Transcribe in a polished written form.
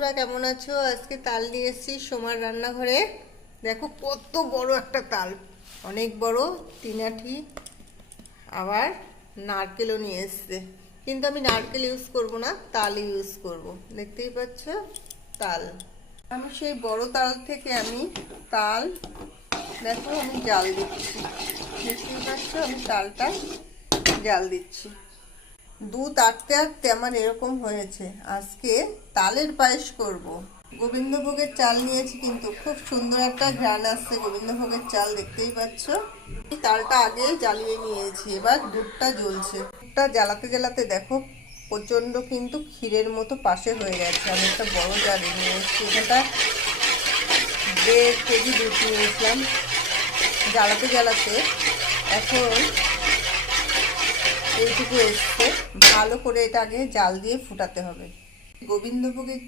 বন্ধুরা কেমন আছো? আজকে তাল নিয়ে এসেছি সোমার রান্নাঘরে। দেখো কত বড় একটা তাল, অনেক বড়, 3 আঁটি। আবার নারকেলও নিয়ে এসছে, কিন্তু আমি নারকেল ইউজ করব না, তাল ইউজ করব। দেখতেই পাচ্ছ তাল। আমি সেই বড় তাল থেকে আমি তাল, দেখো আমি জাল দিচ্ছি। দেখতেই পাচ্ছ আমি তালটা জাল দিচ্ছি। দুধ আটতে আটতে আমার এরকম হয়েছে। আজকে তালের পায়েস করব। গোবিন্দভোগের চাল নিয়েছি, কিন্তু খুব সুন্দর একটা ঘ্রাণ আসছে গোবিন্দভোগের চাল, দেখতেই পাচ্ছ। তালটা আগে জ্বালিয়ে নিয়েছি, এবার দুধটা জ্বলছে। দুধটা জ্বালাতে জ্বালাতে দেখো প্রচন্ড কিন্তু ক্ষীরের মতো পাশে হয়ে গেছে। আমি একটা বড় জালি নিয়েছি, এটা 1.5 কেজি দুধ নিয়েছিলাম। জ্বালাতে জ্বালাতে এখন এইটুকু এসছে। ভালো করে এটা আগে জাল দিয়ে ফুটাতে হবে। গোবিন্দভোগের